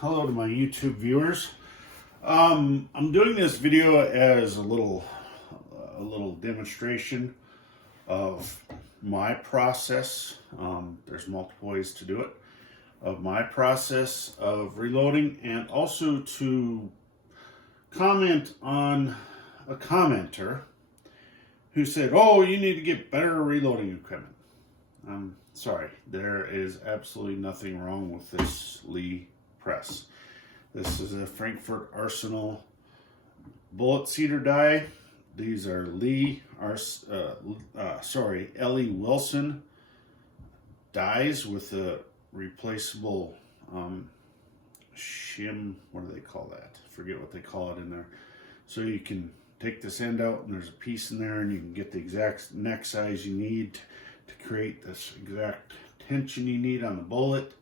Hello to my YouTube viewers. I'm doing this video as a little demonstration of my process. There's multiple ways to do it. Of my process of reloading, and also to comment on a commenter who said, "Oh, you need to get better reloading equipment." I'm sorry, there is absolutely nothing wrong with this Lee press. This is a Frankfurt Arsenal bullet seeder die. These are L.E. Wilson dies with a replaceable shim. What do they call that? I forget what they call it in there. So you can take this end out and there's a piece in there and you can get the exact neck size you need to create this exact tension you need on the bullet.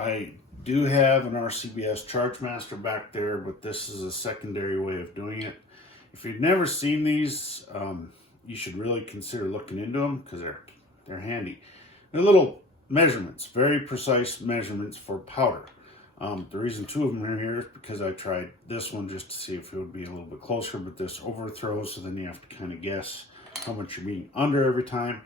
I do have an RCBS Chargemaster back there, but this is a secondary way of doing it. If you've never seen these, you should really consider looking into them because they're handy. They're little measurements, very precise measurements for powder. The reason two of them are here is because I tried this one just to see if it would be a little bit closer, but this overthrows, so then you have to kind of guess how much you're being under every time.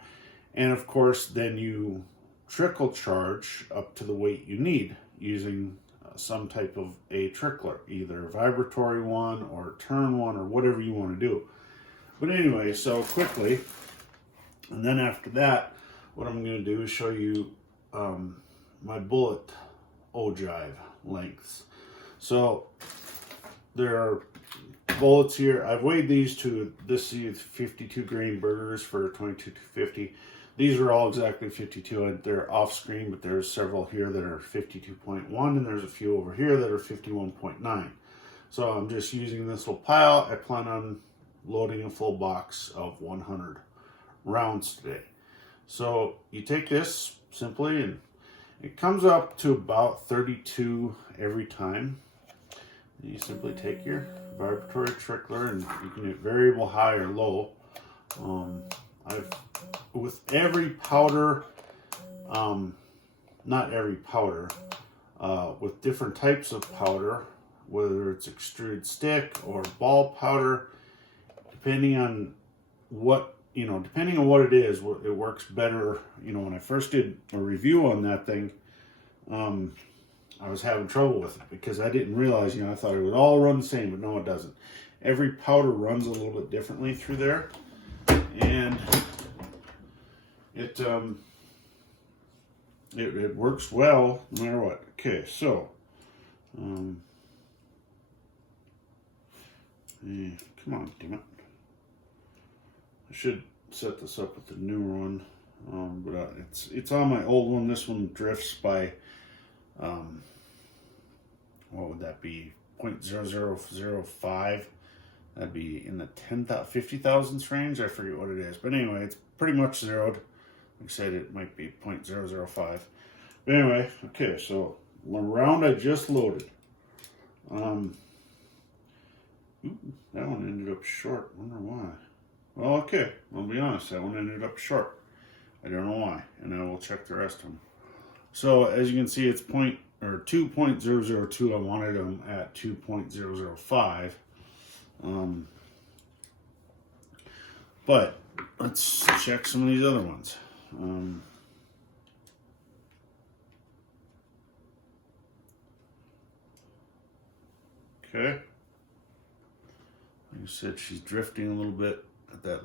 And of course, then you trickle charge up to the weight you need using some type of a trickler, either a vibratory one or turn one or whatever you want to do. But anyway, so quickly, and then after that, what I'm going to do is show you my bullet ogive lengths. So there are bullets here. I've weighed these to this is 52 grain burgers for 22-50. These are all exactly 52. They're off screen, but there's several here that are 52.1, and there's a few over here that are 51.9. So I'm just using this little pile. I plan on loading a full box of 100 rounds today. So you take this simply, and it comes up to about 32 every time. And you simply take your vibratory trickler, and you can hit variable high or low. With every powder, not every powder, with different types of powder, whether it's extruded stick or ball powder, depending on what it is, it works better. When I first did a review on that thing, I was having trouble with it because I didn't realize, I thought it would all run the same, but no, it doesn't. Every powder runs a little bit differently through there, and it works well no matter what. Okay, so come on, damn it. I should set this up with the newer one, but it's on my old one. This one drifts by what would that be, 0.0005. That'd be in the 50 thousandths range. I forget what it is, but anyway, it's pretty much zeroed. Like I said, it might be 0.005. But anyway, okay, so the round I just loaded. That one ended up short. Wonder why. Well, okay, I'll be honest, that one ended up short. I don't know why, and I will check the rest of them. So as you can see, it's 2.002. I wanted them at 2.005. But let's check some of these other ones. Okay. Like I said, she's drifting a little bit at that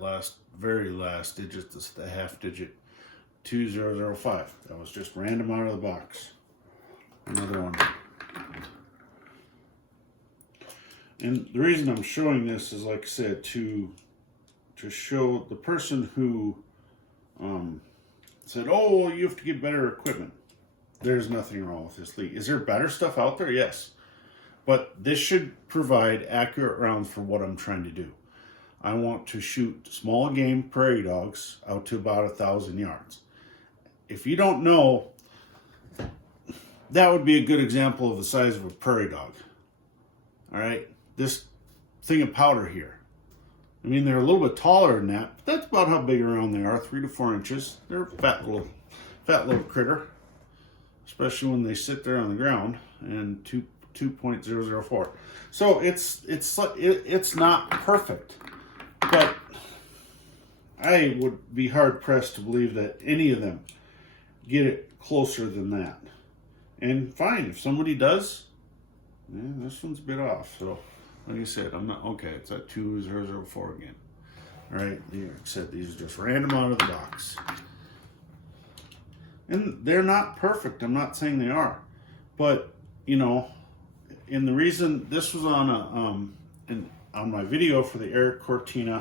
very last digit, the half digit, 2005. That was just random out of the box. Another one. And the reason I'm showing this is, like I said, to show the person who said, "Oh, you have to get better equipment." There's nothing wrong with this Lee. Is there better stuff out there? Yes. But this should provide accurate rounds for what I'm trying to do. I want to shoot small game prairie dogs out to about 1,000 yards. If you don't know, that would be a good example of the size of a prairie dog. All right, this thing of powder here. I mean, they're a little bit taller than that, but that's about how big around they are, 3 to 4 inches. They're a fat little critter. especially when they sit there on the ground, and 2.004. So it's not perfect, but I would be hard pressed to believe that any of them get it closer than that. And fine, if somebody does, yeah, this one's a bit off. So like I said, I'm not okay. It's at 2004 again. All right, like I said, these are just random out of the box. And they're not perfect. I'm not saying they are, but you know, and the reason this was on on my video for the Eric Cortina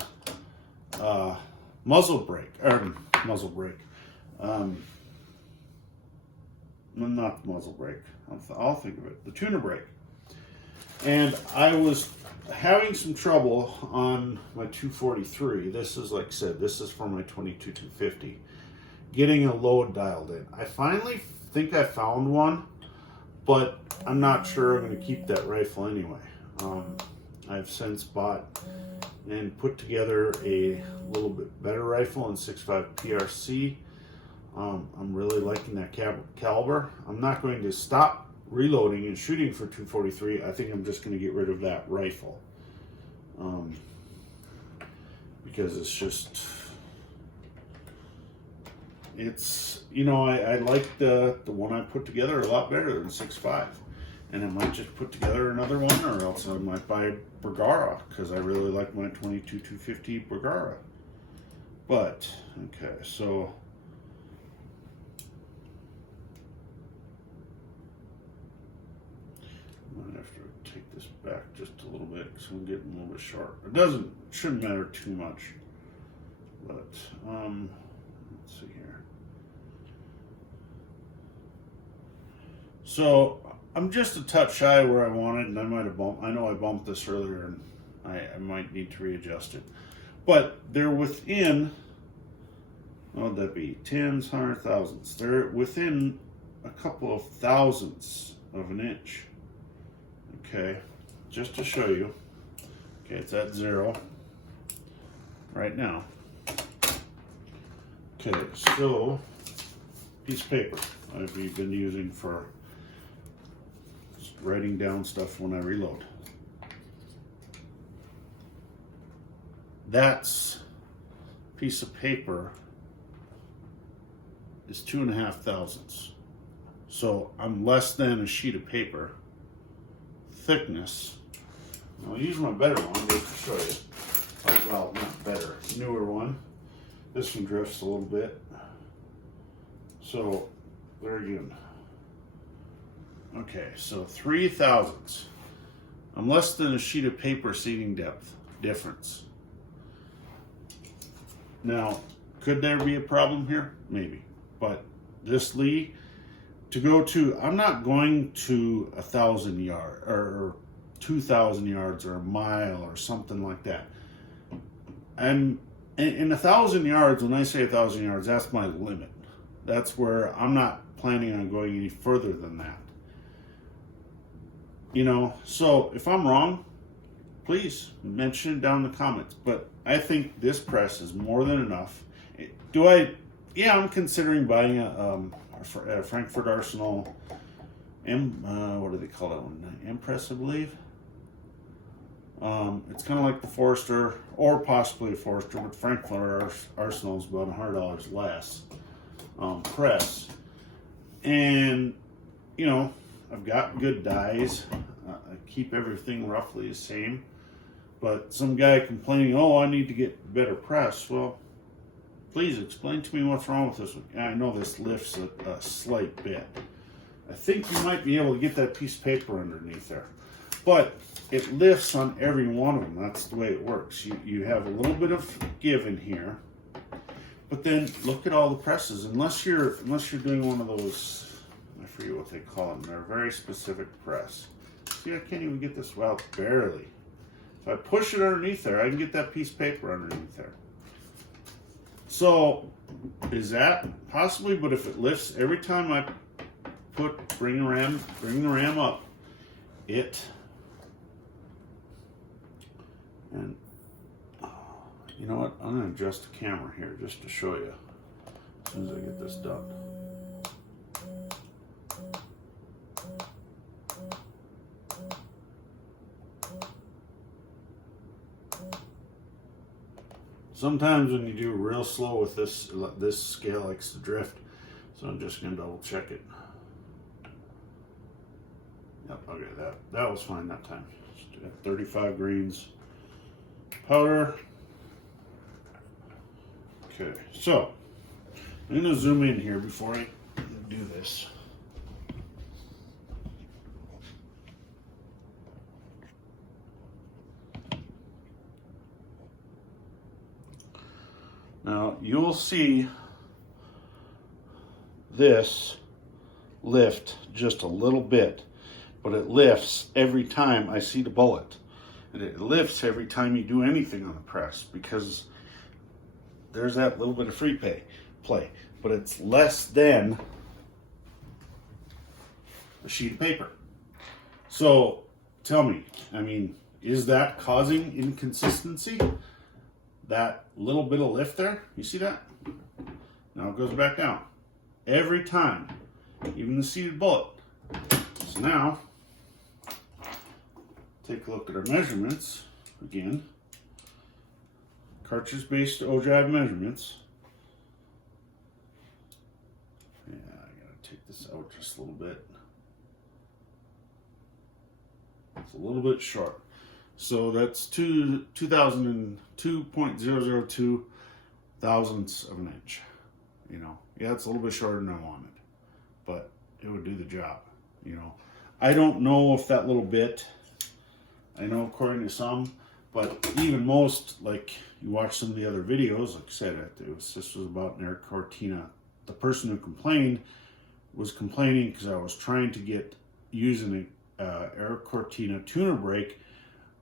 muzzle brake, not the muzzle brake. I'll think of it. The tuner brake. And I was having some trouble on my 243. This is, like I said, this is for my 22-250. Getting a load dialed in. I finally think I found one, but I'm not sure I'm going to keep that rifle anyway. I've since bought and put together a little bit better rifle in 6.5 PRC. I'm really liking that caliber. I'm not going to stop reloading and shooting for 243. I think I'm just going to get rid of that rifle. Because it's just... It's, you know, I like the one I put together a lot better than 6.5. And I might just put together another one, or else I might buy Bergara, because I really like my 22-250 Bergara. But, okay, so... I'm going to have to take this back just a little bit, because I'm getting a little bit short. It shouldn't matter too much. But, let's see here. So I'm just a touch shy where I wanted, and I might have bumped. I know I bumped this earlier, and I might need to readjust it. But they're within, what would that be? Tens, hundred thousandths. They're within a couple of thousandths of an inch. Okay, just to show you. Okay, it's at 0 right now. Okay, so piece of paper I've been using for writing down stuff when I reload. That's piece of paper is 2.5 thousandths. So I'm less than a sheet of paper thickness. I'll use my better one just to show you. Well, not better, newer one. This one drifts a little bit. So there again. Okay, so 3 thousandths. I'm less than a sheet of paper seating depth difference. Now, could there be a problem here? Maybe. But this Lee, to go to, I'm not going to 1,000 yards or 2,000 yards or a mile or something like that. I'm in 1,000 yards, when I say 1,000 yards, that's my limit. That's where I'm not planning on going any further than that. You know, so if I'm wrong, please mention it down in the comments. But I think this press is more than enough. Yeah, I'm considering buying a Frankfurt Arsenal, what do they call that one? Empress, I believe. It's kind of like the Forester, or possibly a Forester, but Frankfurt Arsenal is about $100 less press. And, you know, I've got good dies. I keep everything roughly the same. But some guy complaining, oh, I need to get better press. Well, please explain to me what's wrong with this one. I know this lifts a slight bit. I think you might be able to get that piece of paper underneath there. But it lifts on every one of them. That's the way it works. You have a little bit of give in here. But then look at all the presses. Unless you're doing one of those, I forget what they call them. They're a very specific press. See, I can't even get this, well, barely. If I push it underneath there, I can get that piece of paper underneath there. So, is that possibly? But if it lifts every time I bring the ram up, and you know what? I'm going to adjust the camera here just to show you as soon as I get this done. Sometimes when you do real slow with this scale likes to drift. So I'm just gonna double check it. Yep, okay, that was fine that time. Just do 35 grains powder. Okay, so I'm gonna zoom in here before I do this. Now you'll see this lift just a little bit, but it lifts every time I see the bullet. And it lifts every time you do anything on the press because there's that little bit of free play, but it's less than a sheet of paper. So tell me, I mean, is that causing inconsistency? That little bit of lift there, you see that? Now it goes back down every time, even the seated bullet. So now, take a look at our measurements again. Cartridge-based ogive measurements. Yeah, I gotta take this out just a little bit. It's a little bit short. So that's 2,002.002 thousandths of an inch. You know, yeah, it's a little bit shorter than I wanted, but it would do the job. You know, I don't know if that little bit, I know according to some, but even most, like you watch some of the other videos, like I said, this was about an Eric Cortina. The person who complained was complaining because I was trying to get using a Eric Cortina tuner brake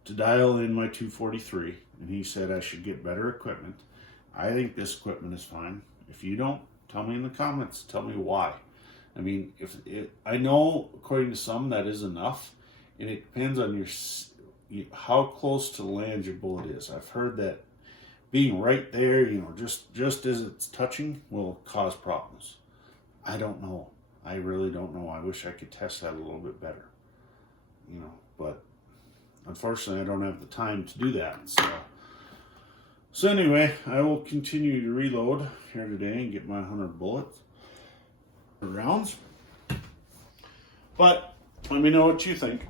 to dial in my 243, and he said I should get better equipment. I think this equipment is fine. If you don't, tell me in the comments. Tell me why. I mean, I know according to some that is enough, and it depends on how close to the land your bullet is. I've heard that being right there, you know, just as it's touching, will cause problems. I don't know. I really don't know. I wish I could test that a little bit better, you know, but unfortunately, I don't have the time to do that. So anyway, I will continue to reload here today and get my 100 bullets, rounds. But let me know what you think.